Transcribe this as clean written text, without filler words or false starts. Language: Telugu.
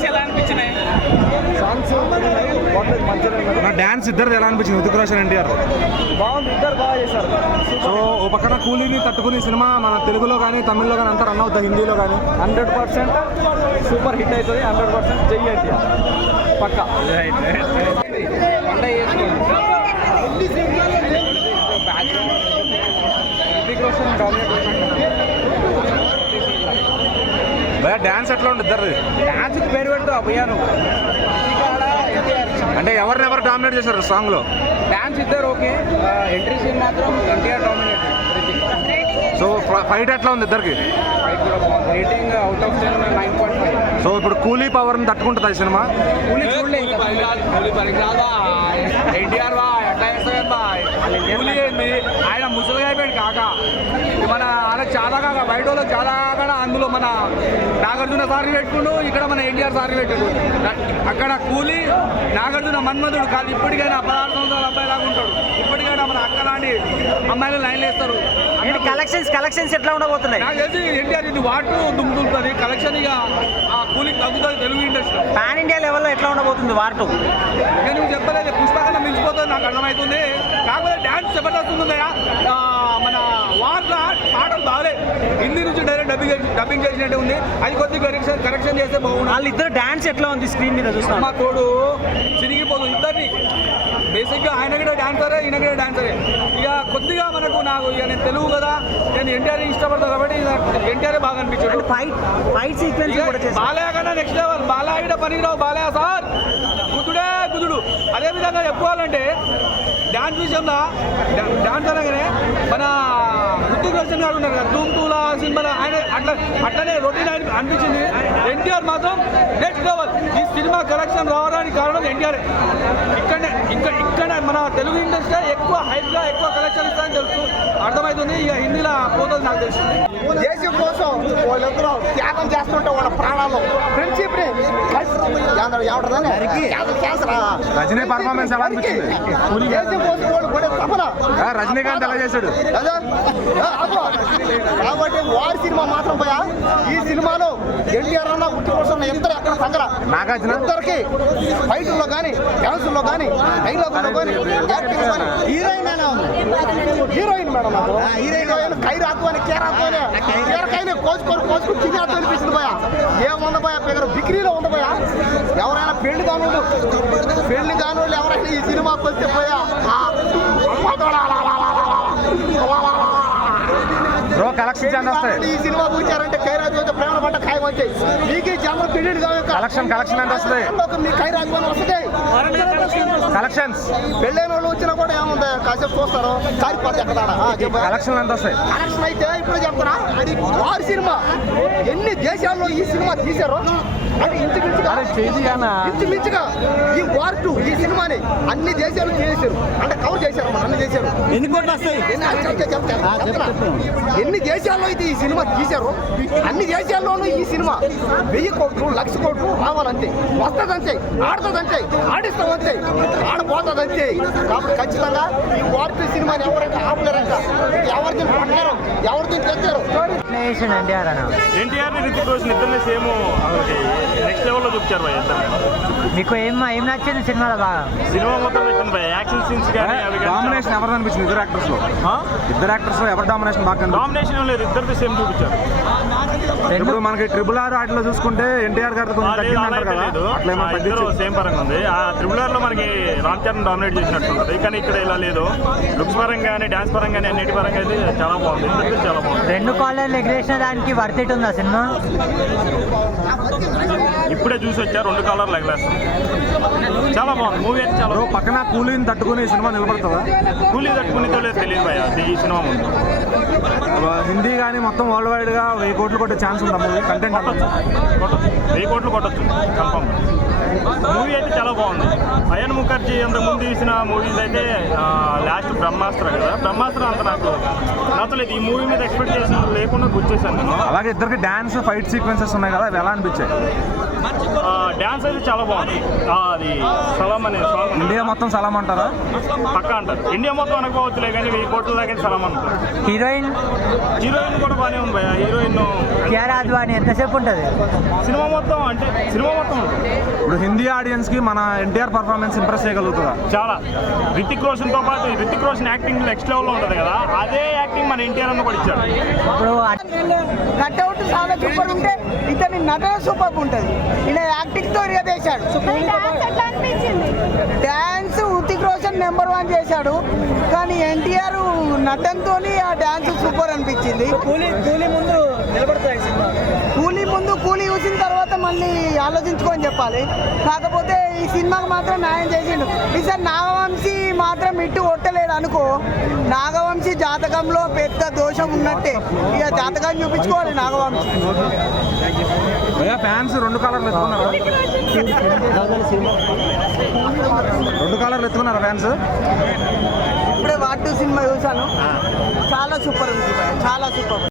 సాంగ్స్ ఎలా అనిపించినాయి? డాన్స్ ఇద్దరు ఎలా అనిపించింది? హృతిక్ రోషన్ ఎన్టీఆర్ బాగుంది, ఇద్దరు బాగా చేశారు. సో ఓ పక్కన కూలీని తట్టుకుని సినిమా మన తెలుగులో కానీ తమిళ్లో కానీ అంతా రన్ అవుతుంది, హిందీలో కానీ 100% సూపర్ హిట్ అవుతుంది. 100% జై ఎన్టీఆర్ పక్కా. భయ డాన్స్ ఎట్లా ఉంది ఇద్దరు? డాన్స్కి పేరు పెడతావు పోయాను అంటే ఎవరినెవరు డామినేట్ చేశారు సాంగ్ లో? డాన్స్ ఇద్దరు ఓకే, ఎంట్రీ సీన్ మాత్రం ఎన్టీఆర్ డామినేట్. సో ఫైట్ ఎట్లా ఉంది ఇద్దరికి? Rating out of 10 9.5. సో ఇప్పుడు కూలీ పవర్ని తట్టుకుంటుంది ఈ సినిమా. కూలీ చూడలే ఎన్టీఆర్ కూలీ ఏంది, ఆయన ముసలిగా అయిపోయాడు కాక. మన అలా చాలా కాక బయట వాళ్ళకి చాలా కాక అందులో మన నాగార్జున సారి పెట్టుకుంటూ ఇక్కడ మన ఎన్టీఆర్ సారి పెట్టాడు. అక్కడ కూలీ నాగార్జున మన్మధుడు కాదు, ఇప్పటికైనా 16 సంవత్సరాల అబ్బాయి లాగా ఉంటాడు. ఇప్పటికైనా మన అక్క లాంటి అమ్మాయిలు లైన్లు వేస్తారు. కలెక్షన్స్ ఎట్లా ఉండబోతున్నాయి? నాకు తెలిసి ఎన్టీఆర్ ఇది వాటు దుమ్ముతుంది కలెక్షన్. ఇక ఆ కూలీ తగ్గుతుంది తెలుగు ఇండస్ట్రీ. పాన్ ఇండియా లెవెల్లో ఎట్లా ఉండబోతుంది వార్ 2? ఇక నువ్వు చెప్పలేదు, పుష్పకన్నా మించిపోతుంది నాకు అర్థమవుతుంది. కాకపోతే డ్యాన్స్ జబర్దస్త్ ఉందయా. మన వార్ల పాటలు బాగాలే, హిందీ నుంచి డైరెక్ట్ డబ్బింగ్ చేసినట్టే ఉంది. అది కొద్దిగా కరెక్షన్ చేస్తే బాగుంది. వాళ్ళిద్దరు డాన్స్ ఎట్లా ఉంది స్క్రీన్ మీద చూస్తాం? మా తోడు చిరిగిపోతుంది ఇద్దరిని. బేసిక్గా ఆయన కూడా డాన్సరే, ఈయన కూడా డాన్సరే. ఇక కొద్దిగా మనకు నాకు ఇక నేను తెలుగు కదా, నేను ఎన్టీఆర్ ఇష్టపడతాను కాబట్టి ఎన్టీఆర్ బాగా అనిపించాడు. ఫైట్ సీక్వెన్స్ బాలయ్య కన్నా నెక్స్ట్ లెవెల్. బాలయ్య కూడా పనికిరావు, బాలయ్య సార్ గుద్దుడే గుద్దుడు. అదేవిధంగా చెప్పుకోవాలంటే డాన్స్ విషయంలో డాన్స్ అనగానే మన హృతిక్ రోషన్ గారు ఉన్నారు కదా, ధూమ్ 2 సినిమాలో ఆయన అట్లనే రొటీన్ అనిపించింది. ఎన్టీఆర్ మాత్రం నెక్స్ట్ లెవెల్. ఈ సినిమా కలెక్షన్ రావడానికి కారణం ఎన్టీఆర్. ఇక్కడ మన తెలుగు ఇండస్ట్రీ ఎక్కువ హైప్గా ఎక్కువ కలెక్షన్ ఇస్తారని తెలుసు, అర్థమవుతుంది. ఇక హిందీలో పోతుంది నాకు తెలుసు. దేశం కోసం వాళ్ళందరూ త్యాగం చేస్తుంటే వాళ్ళ ప్రాణాలు ఫ్రెండ్షిప్ రజనీ పర్ఫార్మెన్స్ ఎలా అనిపించింది? దేశం కోసం వాళ్ళు పడే తపన రజనీకాంత్ ఎలా చేశాడు? కాబట్టి వారి సినిమా మాత్రం పోయా ఈ సినిమాలో ఎన్టీఆర్ అన్న హృతిక్ రోషన్ ఇద్దరు ఎక్కడ తగ్గర. నాగార్జున ఇద్దరికి ఫైట్లో కానీ డ్యాన్సుల్లో కానీ డైలాగుల్లో కానీ యాక్టింగ్ కానీ హీరోయిన్ మేడం నాకు హీరోయిన్ కైరాకు అని కేరాకు అని కేరకైనా కోసుకొని తినేస్తూ అనిపిస్తుంది పోయా. ఏముంది పోయా పేరు బిక్రీలో ఉంది పోయా. ఎవరైనా పెళ్లి కానోళ్ళు ఎవరైనా ఈ సినిమాకి వస్తే పోయా కలెక్షన్ ఎంత వస్తాయి? ఈ సినిమా కూర్చారంటే ఖైరాజ్ ప్రేమ పడ్డ ఖాయం వచ్చాయి. మీకు జనం పెళ్లి కలెక్షన్ ఎంత వస్తుంది? మీ ఖైరాజ్ వస్తాయి కలెక్షన్స్. పెళ్ళైన వాళ్ళు వచ్చినా కూడా ఏముంది కాసేపు చూస్తారు కారిపోతే ఎక్కడ. కలెక్షన్ ఎంత వస్తాయి? కలెక్షన్ అయితే ఇప్పుడు చెప్తారా, అది వారి సినిమా. ఎన్ని దేశాల్లో ఈ సినిమా తీశారో అది ఇంచుమించుగా ఈ వార్ 2 ఈ సినిమాని అన్ని దేశాలు చేశారు, అంటే కవర్ చేశారు. అన్ని దేశాలు ఎన్ని దేశాల్లో అయితే ఈ సినిమా తీశారో అన్ని దేశాల్లోనూ ఈ సినిమా 1000 కోట్లు 1,00,000 కోట్లు రావాలంతే. వస్తుందంతే, ఆడుతుందంతే, ఆడిస్తామంతే, ఆడపోతుందంతే. కాబట్టి ఖచ్చితంగా ఈ వార్ 2 సినిమాని ఎవరైతే ఆపలేరంట, ఎవరిని పట్టారు, ఎవరిని తెచ్చారు. ఎన్టీఆర్ హృతిక్ రోషన్ ఇద్దరిని సేమ్ నెక్స్ట్ లెవెల్లో చూపించారు భయ. మీకు ఏం నచ్చింది సినిమాలో బాగా? సినిమా మొత్తం నచ్చింది భయ. యాక్షన్ సీన్స్ కానీ డామినేషన్ ఎవరు అనిపించింది? ఇద్దరు యాక్టర్స్ లో ఎవరు డామినేషన్ బాగా? డామినేషన్ లేదు, ఇద్దరిది సేమ్ చూపించారు. ఇప్పుడు మనకి RRR వాటిలో చూసుకుంటే ఎన్టీఆర్ గారితో కొంచెం తగ్గిందంటారు కదా, అట్లా ఏమో ఇద్దరు సేమ్ పరంగా ఉంది. ఆ RRR లో మనకి రామ్ చరణ్ డామినేట్ చేసినట్టు ఉంటుంది, కానీ ఇక్కడ ఇలా లేదు. లుక్స్ పరంగా కానీ డాన్స్ పరంగా కానీ అన్నిటి పరంగా అయితే చాలా బాగుంది. ఇద్దరు చాలా బాగుంది. 2 కాలర్లు ఎగ్రేసిన దానికి వర్త్ ఇట్ ఉందా సినిమా? ఇప్పుడే చూసి వచ్చా, 2 కాలర్లు ఎగలేస్తాం. చాలా బాగుంది మూవీ అయితే. చాలా పక్కన కూలీని తట్టుకుని సినిమా నిలబడుతుందా? కూలీ తట్టుకునేదో లేదు తెలియదు భయ ఈ సినిమా ముందు. హిందీ కానీ మొత్తం వరల్డ్ వైడ్ గా 1000 కోట్లు కొట్టే ఛాన్స్ ఉందా మూవీ? కంటెంట్ కొట్టచ్చు, 1000 కోట్లు కొట్టచ్చు కన్ఫర్మ్. మూవీ అయితే చాలా బాగుంది. అయాన్ ముఖర్జీ అంతకుముందు తీసిన మూవీస్ అయితే లాస్ట్ బ్రహ్మాస్త్ర కదా, బ్రహ్మాస్త్ర అంత నాకు నచ్చలేదు. ఈ మూవీ మీద ఎక్స్పెక్టేషన్ లేకుండా గుర్చేసాను నేను. అలాగే ఇద్దరికి డాన్స్ ఫైట్ సీక్వెన్సెస్ ఉన్నాయి కదా, అవి ఎలా అనిపించాయి? డాన్స్ అయితే చాలా బాగుంది. అది సలాం అనే సాంగ్ ఇండియా మొత్తం సలాం అంటారా? పక్కా అంటారు. ఇండియా మొత్తం అనుకోవచ్చులే కానీ 1000 కోట్ల దాకా సలాం అంటారు. హీరోయిన్ కూడా బాగానే ఉంది భయ. హీరోయిన్ కియారా అద్వానీ ఎంతసేపు ఉంటుంది? సినిమా మొత్తం అంటే సినిమా మొత్తం ఉంటుంది. ఇప్పుడు హిందీ ఆడియన్స్ కి మన ఎన్టీఆర్ పర్ఫార్మెన్స్ ఇంప్రెస్ చేయగలుగుతుందా? చాలా. రితిక్ రోషన్ తో పాటు రితిక్ రోషన్ యాక్టింగ్ నెక్స్ట్ లెవెల్లో ఉంటుంది కదా, అదే యాక్టింగ్ మన ఎన్టీఆర్ అన్న కూడా ఇచ్చాడు. ఇప్పుడు కట్అవుట్ చాలా సూపర్ ఉంటే ఇతని నటన సూపర్ ఉంటుంది. ఈయన యాక్టింగ్ తో చేశాడు. డాన్స్ హృతిక్ రోషన్ నెంబర్ 1 చేశాడు, కానీ ఎన్టీఆర్ నటనతో ఆ డాన్స్ సూపర్ అనిపించింది. కూలీ చూసిన తర్వాత మళ్ళీ ఆలోచించుకొని చెప్పాలి. కాకపోతే ఈ సినిమాకి మాత్రం న్యాయం చేసిండు. ఈసారి నాగవంశీ మాత్రం ఇట్టు కొట్టలేడు అనుకో, నాగవంశీ జాతకంలో పెద్ద దోషం ఉన్నట్టే. ఇక జాతకాన్ని చూపించుకోవాలి నాగవంశీ. ఫ్యాన్స్ 2 కలర్లు ఎత్తుకున్నారా? 2 కలర్లు ఎత్తుకున్నారా ఫ్యాన్స్? ఇప్పుడే వాటు సినిమా చూసాను, చాలా సూపర్ ఉంది, చాలా సూపర్.